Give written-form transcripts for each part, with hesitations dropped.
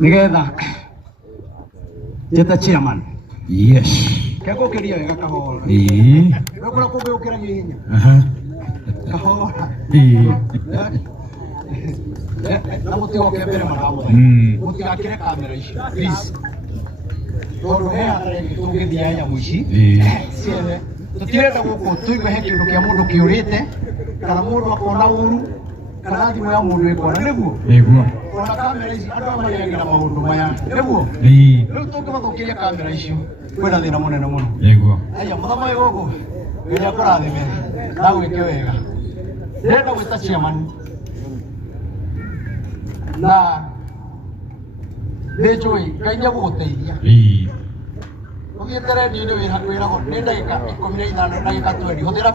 nigetha jeta chairman. Yes. Kako keria wega kahora. Rokora kumbe ukira hinya. Kahora. Na mutio ke mbere maramu. Mutigakire kamera ici. Please. Tondu he atare tungithia nya muici. Ciene. Tutirenda guku tuigue he kindu kia mundu kiurite kana mundu akona uru kana thimu ya mundu ikona niguo. Niguo. Ona kamera ici andu amariagira maundu maya niguo. Riu tungimathukiria kamera icio kwina thina munene muno. Niguo. Aya muthamae guku riria kurathime na gwike wega. Ndenda gwita chairman na njui Ngai nĩegũgũteithia. Ũthiĩte redio-inĩ wĩragwo nĩ ndagĩka 15 ndagĩka 20 hũthĩra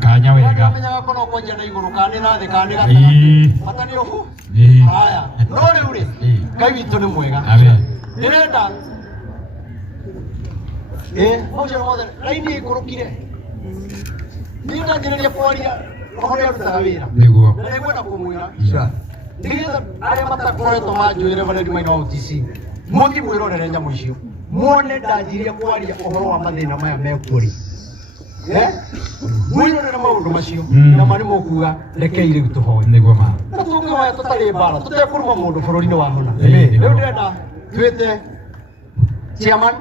kanya wega. Ũmenyaga korwo kwenja na igũrũ kana nĩ na thĩ kana nĩ gatagatĩ. Bata nĩ ũhu. Haya no rĩu rĩ Ngai witũ nĩ mwega. Ndĩrenda maũndũ mothe raini ĩikũrũkire. Niĩ ndanjĩrĩria kwaria ũhoro ũrutaga wĩra. Nĩguo. Na nĩngwenda kũmwĩra nigetha arĩa matakoretwo manjũĩre Valentine wa OTC muthi mwĩrorere nyamũ icio muone ndanjirie kwaria ũhoro wa mathĩna maya mekũrĩ mwĩrorere maũndũ macio na marĩ mũkuga rekei rĩu tũhoe nĩguo ma na tũngĩhoya tũtarĩ mbara tũtekũruma mũndũ bũrũri-inĩ wa hona rĩu ndĩrenda twĩte chairman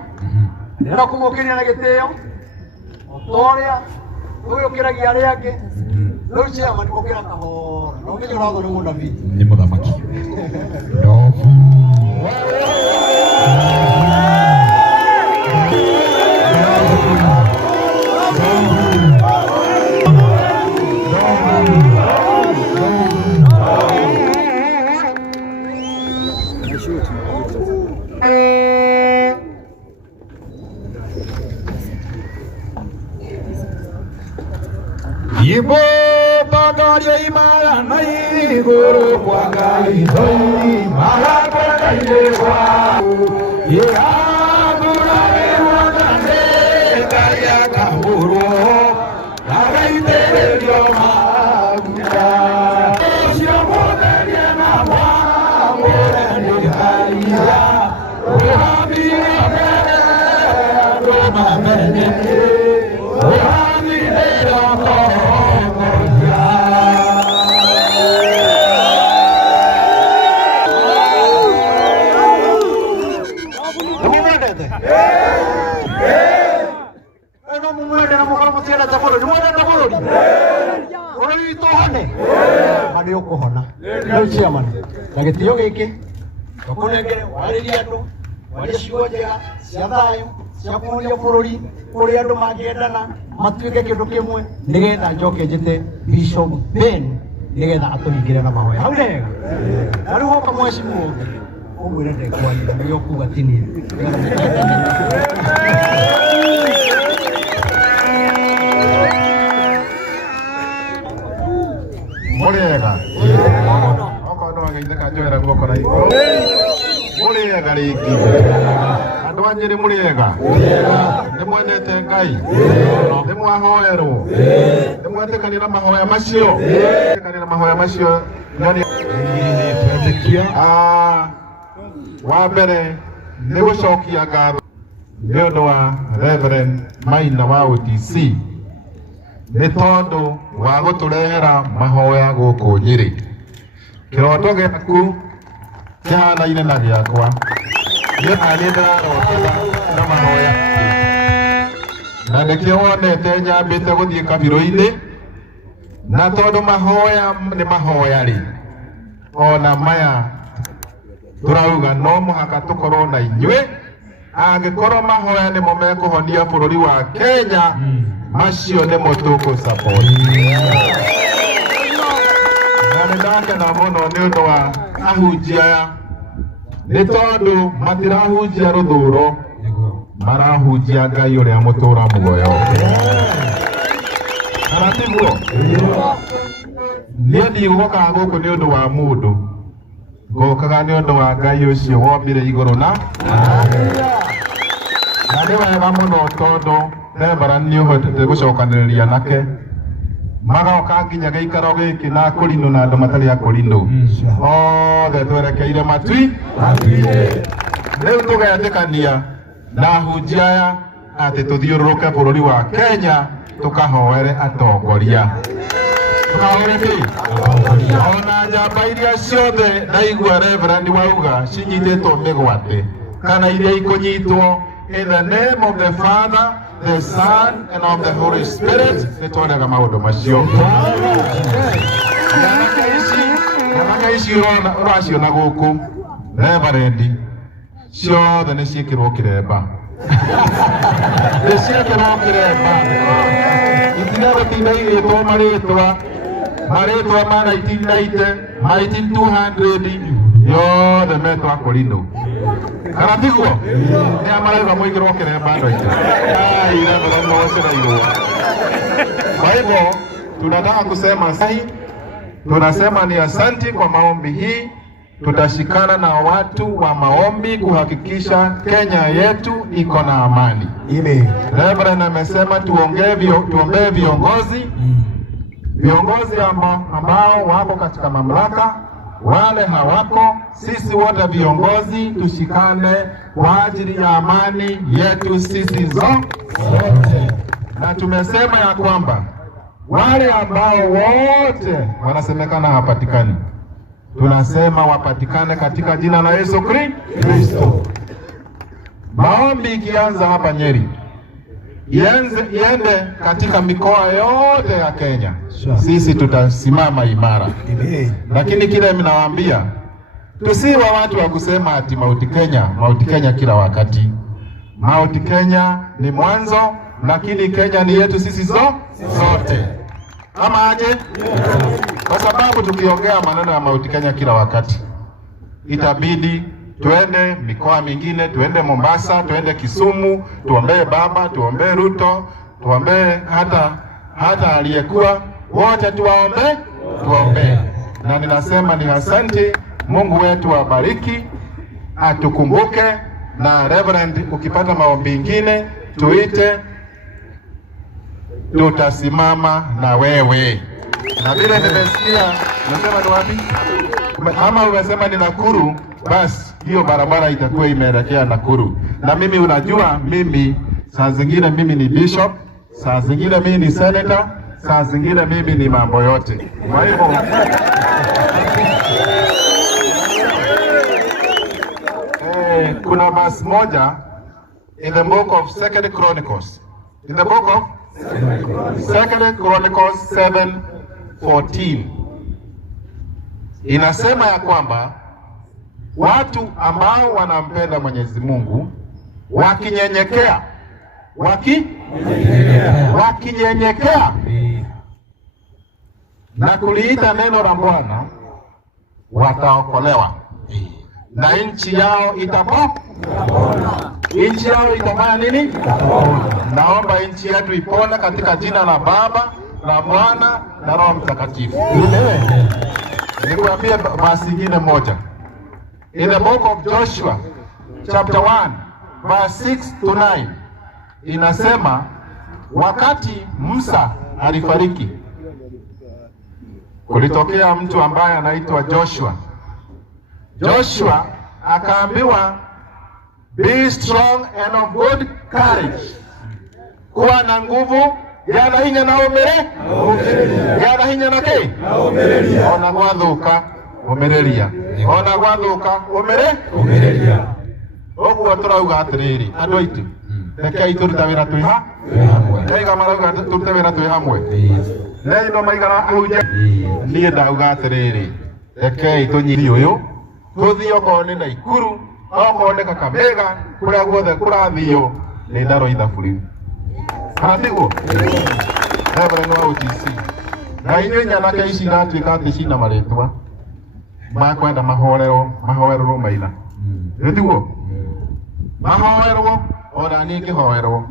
ndĩrenda kũmũkĩria na gĩtĩo ũrĩa ũgĩũkĩragia arĩa angĩ. Rĩu chairman ũkĩra kahora na ũmenye ũrathwo nĩ mũnabii nĩ mũthamaki. Ibo bagaria imara nai guru kwa gai doi mara kwa gai kwa ye agura wana ne kaya kahuro gai tere dio maguja sio modelia na wa morani kaya o abia bere o mamene nĩ ũkũhona. Rĩu chairman na gĩtĩo gĩkĩ tũkũnengere warĩrie andũ warie ciugo njega cia thayũ cia kũhonia bũrũri kũrĩa andũ mangĩendana matuĩke kĩndũ kĩmwe nĩgetha njoke njĩte Bishop Ben nĩgetha atũhingĩre na mahoya. Hau nega na rĩu hoka mheshimiwa ũngĩ ũmwĩre ndekwaria nĩguo kuga tinie Muriega. Oko ndo agaitheka njoera guoko na igũrũ. Muriega rĩngĩ. Andũ a Nyĩrĩ muriega. Nĩ mwendete Ngai. Nĩ mwahoerwo. Nĩ mwetĩkania na mahoya macio. Mwetĩkania na mahoya macio nyoni twetĩkia. Wa mbere nĩ gũcokia ngatho nĩ ũndũ wa Reverend Maina wa OTC nĩ tondũ wa gũtũrehera mahoya gũkũ Nyĩrĩ. Kĩroto gĩaku kĩhanaine na gĩakwa. Niĩ naniĩ ndĩrarotera na mahoya na nĩkĩo wonete nyambĩte gũthiĩ kabirũ-inĩ na tondũ mahoya nĩ mahoya rĩ ona maya turauga no mũhaka tũkorwo na inyuĩ angĩkorwo mahoya nĩmo mekũhonia bũrũri wa Kenya macio nĩmo tũkũ-support. Na nĩndakena mũno nĩ ũndũ wa ahunjia aya nĩ tondũ matirahunjia rũthũro marahunjia Ngai ũrĩa mũtũra muoyo. Kana tiguo? Niĩ ndigũka gũkũ nĩ ũndũ wa mũndũ ngokaga nĩ ũndũ wa Ngai ũcio wombire igũrũ na nĩ wega mũno tondũ Reverend nĩ ũhotete gũcokanĩrĩria nake magoka nginya gĩikaro gĩkĩ na kũrinũ na andũ matarĩ a kũrinũ othe twerekeire matuĩ-inĩ. Rĩu tũgetĩkania na hunjia aya atĩ tũthiũrũrũke bũrũri wa Kenya tũkahoere atongoria. Ona njamba iria ciothe ndaigua Reverend wauga cinyitĩtwo mĩgwate kana iria ikũnyitwo, in the name of the Father, the Son and of the Holy Spirit, nĩtwonega maũndũ macio. Nyanake ici ũraciona gũkũ Reverend ciothe nĩ ciĩkĩrwo kĩremba. Nĩ ciĩkĩrwo kĩremba. Itigagũtinda irĩtwo marĩtwa ma 1990, 1900 yothe metwa kũrinũ. Kana tiguo? Nĩ marauga mũigĩrwo kĩremba andũ aingĩ. Reverend mwacereirwo. Kwa hivyo tunataka kusema sahi, tunasema ni asanti kwa maombi hii. Tutashikana na watu wa maombi kuhakikisha Kenya yetu iko na amani. Reverend amesema tuombee viongozi ambao wako katika mamlaka, wale hawako. Sisi wote viongozi tushikane kwa ajili ya amani yetu sisi zote. Na tumesema ya kwamba wale ambao wote wanasemekana hapatikani, tunasema wapatikane katika jina la Yesu Kristo. Maombi ikianza hapa Nyeri, iende katika mikoa yote ya Kenya. Sisi tutasimama imara. Lakini kile mnawaambia, tusiwe watu wa kusema ati Mount Kenya kila wakati. Mount Kenya ni mwanzo, lakini Kenya ni yetu sisi zote. Kama aje? Kwa sababu tukiongea maneno ya Mount Kenya kila wakati, itabidi tuende mikoa mingine, tuende Mombasa, tuende Kisumu, tuombee baba, tuombee Ruto, tuombee hata aliyekuwa, wote tuombee. Na ninasema ni asante, Mungu wetu abariki, atukumbuke. Na Reverend, ukipata maombi mengine tuite, tutasimama na wewe. Na vile nimesikia unasema ni wapi? Kama umesema ni Nakuru, basi hiyo barabara itakuwa imeelekea Nakuru. Na mimi unajua, mimi saa zingine mimi ni bishop, saa zingine mimi ni senator, saa zingine mimi ni mambo yote. Kwa hivyo kuna verse moja in the book of Second Chronicles. In the book of Second Chronicles 7:14 inasema ya kwamba watu ambao wanampenda Mwenyezi Mungu wakinyenyekea na kuliita neno la Bwana wataokolewa, na nchi yao itapona. Nchi yao itafanya nini? Naomba nchi yetu ipone katika jina la Baba, la Mwana na Roho Mtakatifu. Nikuambie basi nyingine moja. In the book of Joshua chapter 1 verse 6 to 9 inasema wakati Musa alifariki, kulitokea mtu ambaye anaitwa Joshua akaambiwa, be strong and of good courage. Kuwa na nguvu, yana hinya na umereria. Ona gwathuka umereria. Oguo turauga atiriri, andu aitu rekei turute wira twi hamwe. Neiga marauga turute wira twi hamwe. Neino maigana ahunjia. Nie ndauga atiriri, rekei tunyithi uyu tuthii okorwo ni Naikuru, okorwo ni Kakamega, kuria guothe kurathio ni ndaro ithabu riu. Kana tiguo? Reverend wa OTC. Na inyuĩ nyanake ici iratuĩka atĩ cina marĩtwa makwenda mahoererwo maina. Tiguo? Mahoererwo, ona niĩ ngĩhoererwo.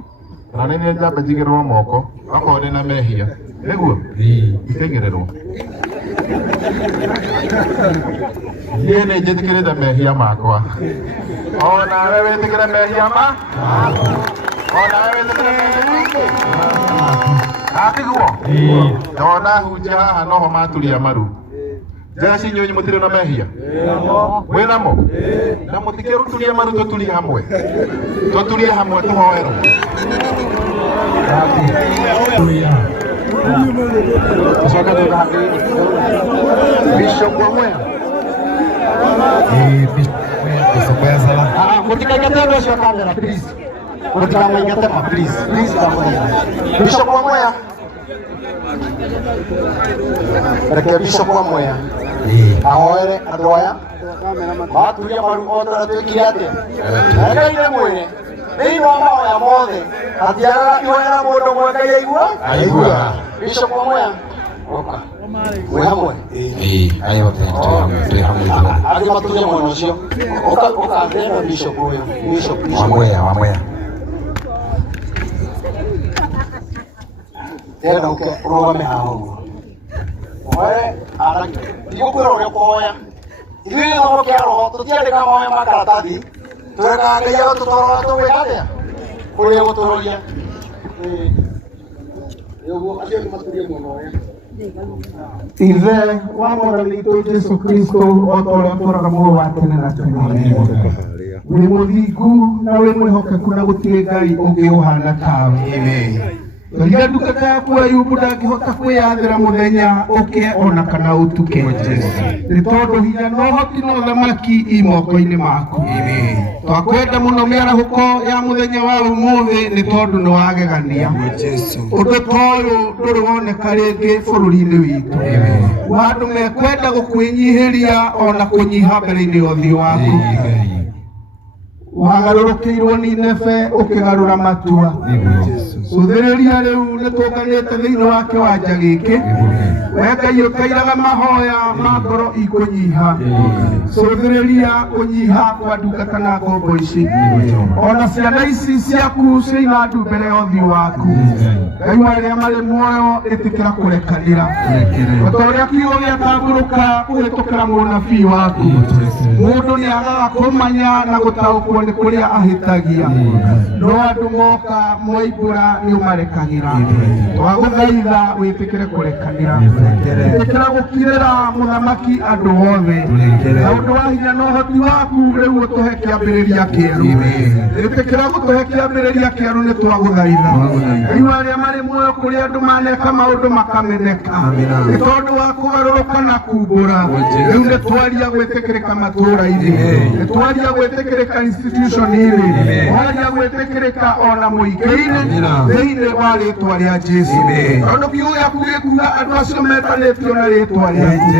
Na nĩ njambe njigĩrĩrwo moko, akorwo ndĩ na mehia. Nĩguo? Iteng'ererwo. Niĩ nĩ njĩtĩkĩrĩte mehia makwa. Ona wewe wĩtĩkĩre mehia makwa. Ona wewe wĩtĩkĩre mehia makwa. Atiguo. Ndona hunja haha noho maturia maru. Jesi nyonyi mutire na mehia. We namo. Na mutikiru turia maru tutulie hamwe. Tutulie hamwe tuhoero. Saka ndo haki. Bishop Wamwea. Bishop Wamwea sala. Mutika ikatendo sio kamera please. Mutika ikatema please. Please kamera. Bishop Wamwea. Reke Bishop Wamwea. Ahoere adoya. Maturia maru otara twikire atia. Ngai mwene. Thĩinĩ wa mahoya mothe hatiagaga ihoera mũndũ ũmwe Ngai aigua. Bishop Wamwea oka wĩ hamwe twĩ hamwe angĩ maturia mwena ũcio ũka thĩna Bishop ũyũ Bishop Wamwea ndĩrenda ũke ũrũgame haha ũguo oe ndigũkwĩra ũrĩa ũkũhoya ithuĩ gĩthomo kĩa roho tũtiandĩkaga mahoya ma karatathi tureka Ngai agũtũtwara tũgwĩka atĩa kũrĩa gũtũroria ũguo acio nĩ maturia mwena ũrĩa Ithe wa Mwathani witũ Jesu Kristo o ta ũrĩa ũtũũraga muoyo wa tene na tene wĩ mũthingu na wĩ mwĩhokeku na gũtirĩ Ngai ũngĩ ũhana tawe Rĩrĩa ndungata yaku Ayubu ndangĩhota kwĩyathĩra mũthenya ũkĩa ona kana ũtuke nĩ tondũ hinya na ũhoti na ũthamaki i moko-inĩ maku twakwenda mũno mĩarahũko ya mũthenya wa ũmũthĩ nĩ tondũ nĩ wagegania ũndũ ta ũyũ ndũrĩ woneka rĩngĩ bũrũri-inĩ witũ andũ mekwenda gũkwĩnyihĩria ona kũnyiha mbere-inĩ ya ũthiũ waku wagarũrũkĩirwo nĩ Nineve ũkĩgarũra matua Uthĩrĩria rĩu nĩ tũnganĩte thĩinĩ wa kĩwanja gĩkĩ we Ngai ũkairaga mahoya ma ngoro ikũnyiha Uthĩrĩria kũnyiha kwa ndungata na ngombo ici ona ciana ici ciaku ciĩna ndu mbere ya ũthiũ waku Ngai wa arĩa marĩ muoyo ĩtĩkĩra kũrekanĩra o ta ũrĩa kiugo gĩatambũrũka kũhĩtũkĩra mũnabii waku mũndũ nĩ agaga kũmanya na gũtaũkwo nĩ kũrĩa ahĩtagia no andũ moka moimbũra nĩ ũmarekagĩra twagũthaitha wĩtĩkĩre kũrekanĩra ĩtĩkĩra gũkirĩra mũthamaki andũ othe na ũndũ wa hinya na ũhoti waku rĩu ũtũhe kĩambĩrĩria kĩerũ ĩtĩkĩra gũtũhe kĩambĩrĩria kĩerũ nĩ twagũthaitha Ngai wa arĩa marĩ muoyo kũrĩ andũ maneka maũndũ makameneka nĩ tondũ wa kũgarũrũka na kumbũra rĩu nĩ twaria gwĩtĩkĩrĩka matũũra-inĩ nĩ twaria gwĩtĩkĩrĩka institution-inĩ twaria gwĩtĩkĩrĩka ona mũingĩ-inĩ thĩinĩ wa rĩtwa rĩa Jesu tondũ kiugo gĩaku gĩkuga andũ acio metanĩtio na rĩtwa rĩaku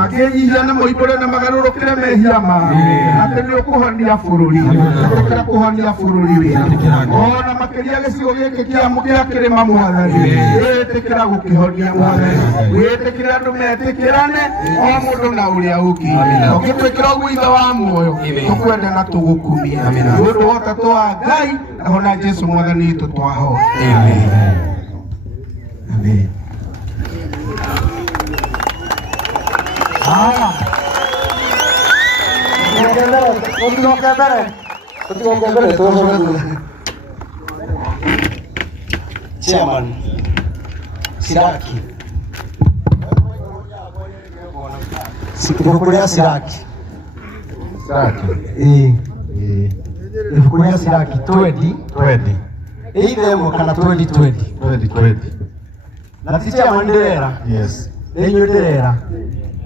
angĩnyihia na moimbũre na magarũrũkĩre mehia mao atĩ nĩ ũkũhonia bũrũri ũkĩra kũhonia bũrũri witũ ona makĩria gĩcigo gĩkĩ kĩa kĩrĩma Mwathani wĩtĩkĩra gũkĩhonia Mwathani wĩtĩkĩra andũ metĩkĩrane o mũndũ na ũrĩa ũngĩ ũgĩtwĩkĩra ũguo Ithe wa muoyo tũkwenda na tũgũkumia nĩ ũndũ wa ũtatũ wa Ngai ona Jesu Mwathani witũ twaho Amen. Chairman Siraki Sikukulia Siraki Sikukulia Siraki 20 Either mukana 20 na ticha manderera yes nenyo derera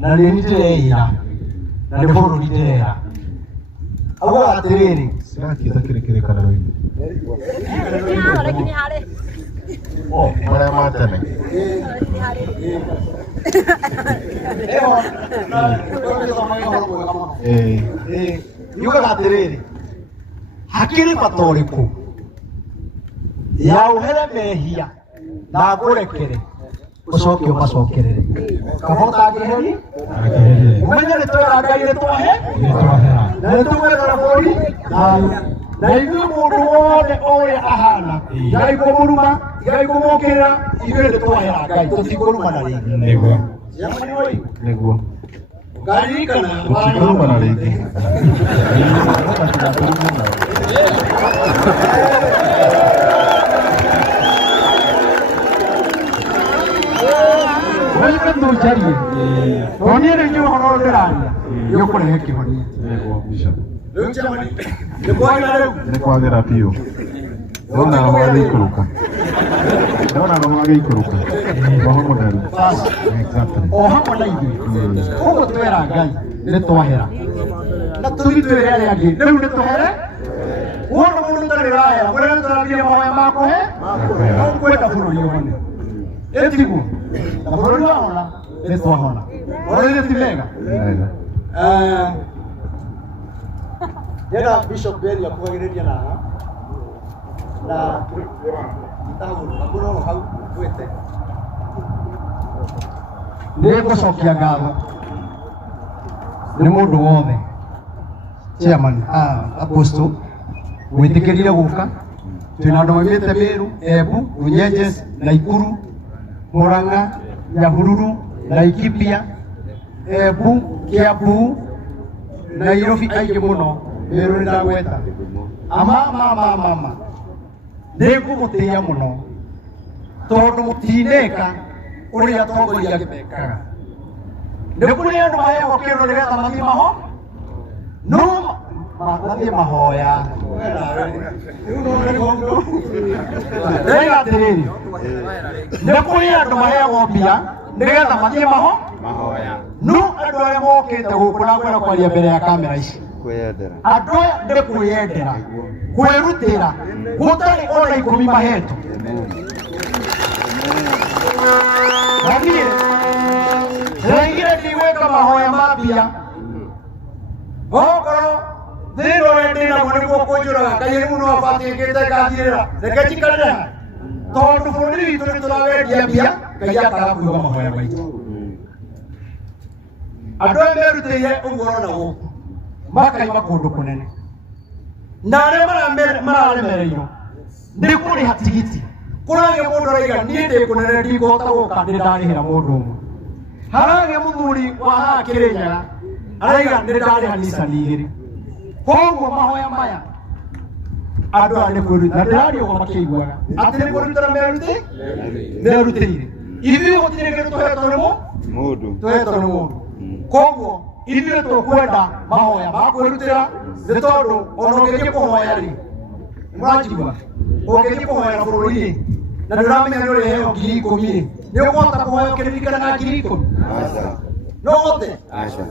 na nini derera na ndeforo derera abo atereri Siraki takire kana wewe lakini hale mara matane yuga atereri hakiri patoliku ya uhere mehia na kurekere ucoke umacokerere kabota ngeheri umenye nĩ twera Ngai nĩ twahe na nĩ tũgwethera bũrũri na ithuĩ mũndũ wothe ũrĩa ahana Ngai kũmũruma Ngai kũmũkĩrĩra ithuĩ nĩ twahera Ngai tũtikũruma na rĩngĩ nĩguo ngaririkana tũtikũruma na rĩngĩ Weka tujarie. Oni ni nyo horo ndirani. Yokore heki honi. Leo chama ni kwa ina leo. Ni kwa gira pio. Ona no mwage ikuruka. Ona no mwage ikuruka. Oho model. Exactly. Oho na ithi. Kogo twera ngai ni twahera. Na tuitwere ari angi. Riu ni tuhere. Wono mundu ndari raya. Mwana tarabiria mahoya mako he. Kwenda bururi yone. Etigu. Na bururi wahona. Ni twahona. Ora ni timega. Yena Bishop Beri akuagiriria na itahu hau kwete ndiko cokia ngatho ni mundu wothe chairman apostle gwitikiria guka twina andu maumite Meru, Embu, Runyenjes, Naikuru, Murang'a, Nyahururu, Laikipia, Embu, Kiambu, Nairobi aingi muno Meru ndagweta ama ndikumutia muno tondu mutineka uria tongoria gibekaga ndikuri andu maheo kindu nigetha mathie maho no mathie mahoya ndega atiriri ndikuri andu maheo mbia nigetha mathie maho no andu aria mokite guku na kwenda kwaria mbere ya kamera ici andu aya ndikwiyendera kwirutira gutari ona 10 mahetu Nagire Nagire ndiweka mahoya mapya Okoro Dhiro endina mwaniko kujura Kayeri muno wafati ngete kathirira Nekachikarira Tondu fundi vitu nitulawedia pia Kaya kala kuiwa mahoya maitu Adoe merutire ungoro na woku Maka ima kundu kunene Nare mararemereiro Ndikuri hatigiti Kurage mundu raiga niende kunene ndikota guka ndirarihira mundu umwe Harage muthuri wa haha Kirinyaga araiga ndirariha nicani igiri koguo mahoya maya andu aya nikwiruta na ndirari uguo makiiguaga ati nikurutira merutire ithuĩ gũtirĩ kĩndũ tũhetwo nĩ mũndũ koguo ithuĩ tũkwenda mahoya ma kwĩrutĩra nĩ tondũ ona ũngĩthiĩ kũhoya rĩ mũranjigua ũngĩthiĩ kũhoera bũrũri-inĩ na ndũramenya nĩ ũrĩheo 10,000 rĩ nĩ ũkũhota kũhoya ũkĩririkanaga 10,000 no ũhote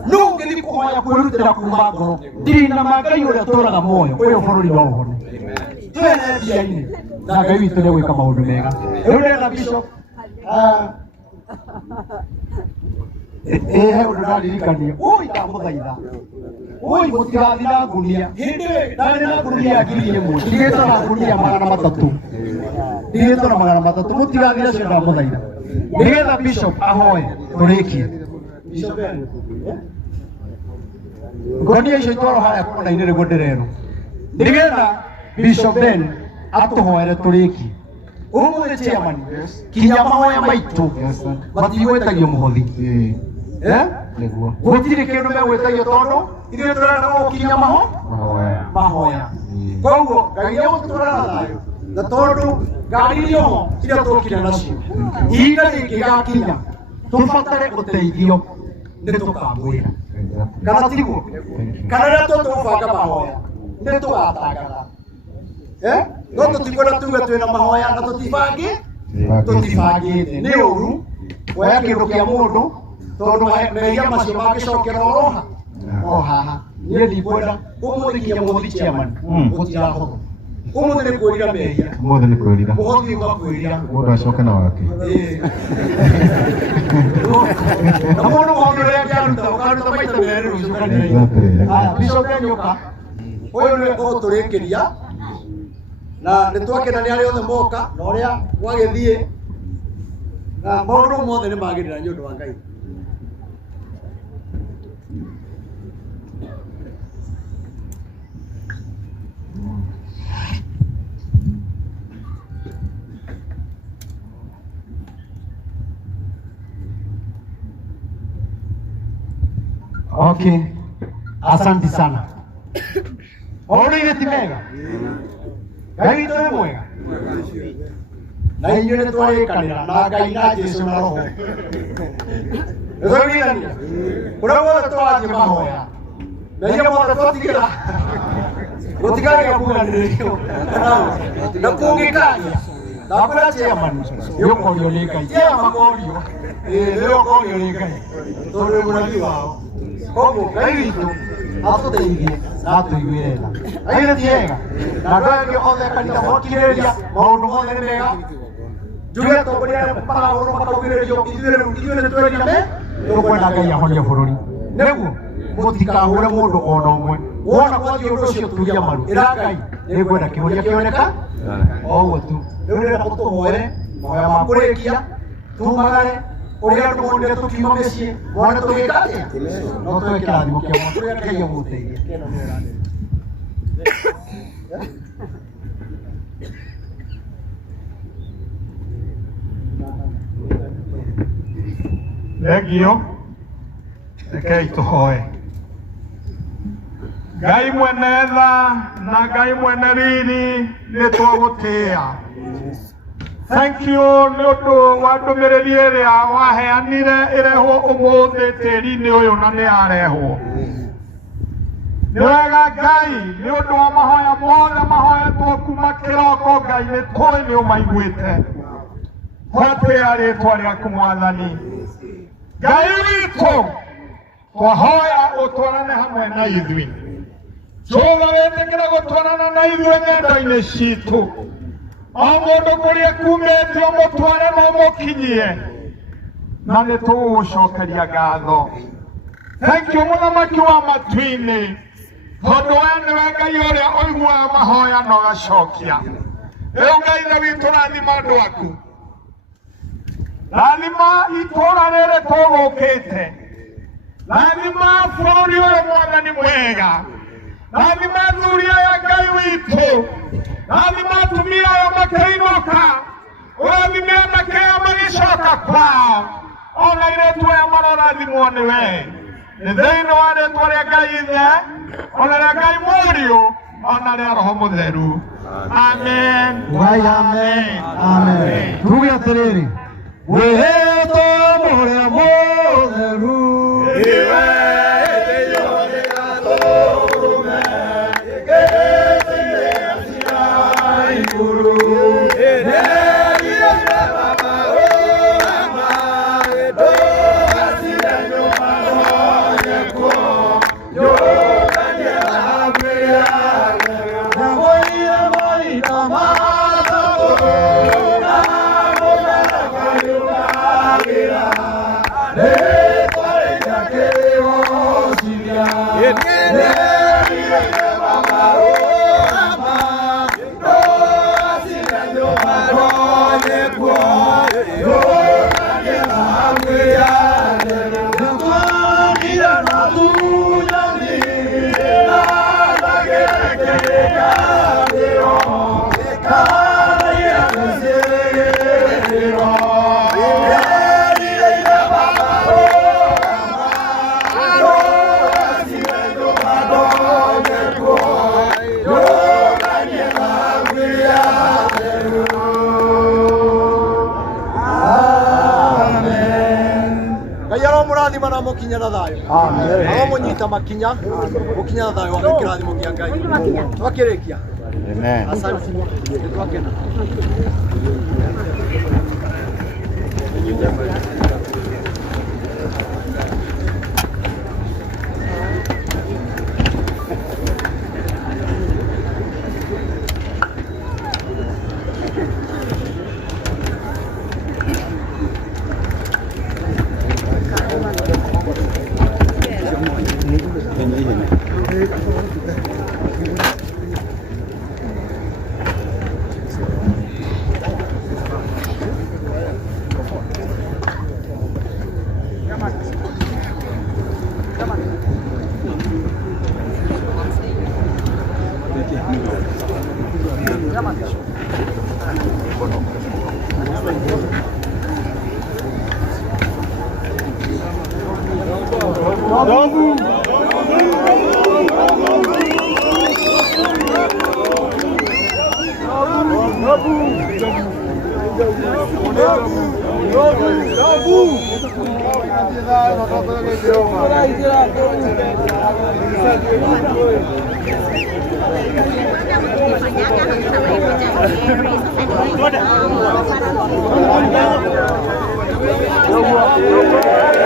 no ũngĩthiĩ kũhoya kwĩrutĩra kuma ngoro ndirina ma Ngai ũrĩa ũtũũraga muoyo ũyũ bũrũri no ũhone twene mbia-inĩ na Ngai witũ nĩ gwĩka maũndũ mega rĩu ndĩrenda Bishop he ũndũ ndaririkania ndamũthaitha mũtigathiĩ na ngunia hĩndĩ ndarĩ na ngunia 1,000 ndigĩtwo na ngunia 300 ndigĩtwo na 300 mũtigathiĩ nacio ndamũthaitha nĩgetha Bishop ahoe tũrĩkie ngonia icio itwarwo harĩa kona-inĩ nĩguo ndĩrerwo nĩgetha Bishop Ben atũhoere tũrĩkie ũmũthĩ chairman kinya mahoya maitũ matigwĩtagio mũhothi gũtirĩ kĩndũ megwĩtagio tondũ ithuĩ tũrenda gũkinya mahoya koguo Ngai egũtũtũrana thayũ na tondũ ngari irio iria tũkire nacio ihinda rĩngĩ gakinya tũbatare ũteithio nĩ tũkamwĩra kana tiriguo kana rĩrĩa tũgũbanga mahoya nĩ tũgatangatha no tũtikwenda tuge twĩna mahoya na tũtibangĩte nĩ ũru kuoya kĩndũ kĩa mũndũ tondũ mehia macio mangĩcokera o haha niĩ ndikwenda ũmũthĩ kinya mũhothi chairman gũtirahotho ũmũthĩ nĩ kwĩrira mehia mũhothi ũgakwĩrira mũndũ acoke na wake na mũndũ maũndũ rĩrĩa angĩaruta ũkaruta maita merĩ rũciũ kanitha-inĩ Bishop nĩoka ũyũ nĩ ũgũtũrĩkĩria na nĩ twakena nĩ arĩa othe moka na ũrĩa gwagĩthiĩ na maũndũ mothe nĩ magĩrĩra nĩ ũndũ wa Ngai Okay, asante sana. Ona ile timega. Ngai witũ nĩ mwega. na inyuĩ nĩtwarĩkanĩra na Ngai na Jesũ na Roho nĩtwaiguithania kũrĩa guothe tũrathiĩ mahoya na iria mothe twatigĩra gũtikagĩa kuganĩrĩrio na kũngĩkagĩa na kwĩra chairman nĩũkorio nĩ Ngai chairman makorio nĩũkorio nĩ Ngai tondũ nĩ mũragi wao koguo Ngai witũ atũteithie na atũiguĩre tha Ngai nĩ ti wega na andũ angĩ othe kanitha mokirĩrĩria maũndũ mothe nĩ mega njuge atongoria maũndũ makaugĩrĩrio ithuĩ nĩtwerire tũkwenda Ngai ahonie bũrũri nĩguo mũtikahũre mũndũ ona ũmwe wona gwathiĩ ũndũ ũcio turia maru ĩra Ngai nĩngwenda kĩhonia kĩoneka o ũguo tu rĩu nĩrenda tũhoere mahoya ma kũrĩkia tumagare ũrĩa andũ monire tũkiuma mĩciĩ mone tũgĩka atĩa no tũhe kĩrathimo kĩa mwana ũrĩa Ngai amũteithie Thengio rekei tũhoe. Ngai mwene tha na Ngai mwene riri nĩtwagũtĩĩa. Thank you nĩ ũndũ wa ndũmĩrĩri ĩrĩa waheanire ĩrehwo ũmũthĩ tĩri-inĩ ũyũ na nĩyarehwo. Nĩ wega Ngai nĩ ũndũ wa mahoya mothe mahoyetwo kuma kĩroko Ngai nĩtũĩ nĩũmaiguĩte. Twatĩĩa rĩĩtwa rĩaku Mwathani. Ngai witũ twahoya ũtwarane hamwe na ithuĩ. Jehova wĩtĩkĩre gũtwarana na ithuĩ ng'endo-inĩ citũ. O mũndũ kũrĩa kumĩte ũmũtware na ũmũkinyie. Na nĩtũgũgũcokeria ngatho. Thank you mũthamaki wa matu-inĩ. Tondũ we nĩwe Ngai ũrĩa ũiguaga mahoya na ũgacokia. Rĩu Ngai na witũ rathima andũ aku. Rathima itũũra rĩrĩ tũgũkĩte. Rathima bũrũri ũyũ Mwathani mwega. Rathima athuri aya Ngai witũ. Rathima atumia aya makĩinũka. Ũrathime anake aya magĩcoka kwao. Ona airĩtu aya marorathimwo nĩwe. Nĩ thĩinĩ wa rĩĩtwa rĩa Ngai Ithe, ona rĩa Ngai Mũriũ, ona rĩa Roho Mũtheru. Amen. Ngai amen. Amen. Tuge atĩrĩrĩ. Wĩhĩtwo mũrĩa mũtheru iwe ĩtĩyũrĩra tũrũme ĩkĩrĩte cia igũrũ nĩrire baba ũma ndũgacire nyũmba ronyekwo nyũmbanie thambĩ yake nawoire maita matatũ na mukinya na thayo. Amen. Aba munyita makinya mukinya na thayo wa kirathimo kia Ngai. Twakirikia. Amen. Asante. Twakena. Para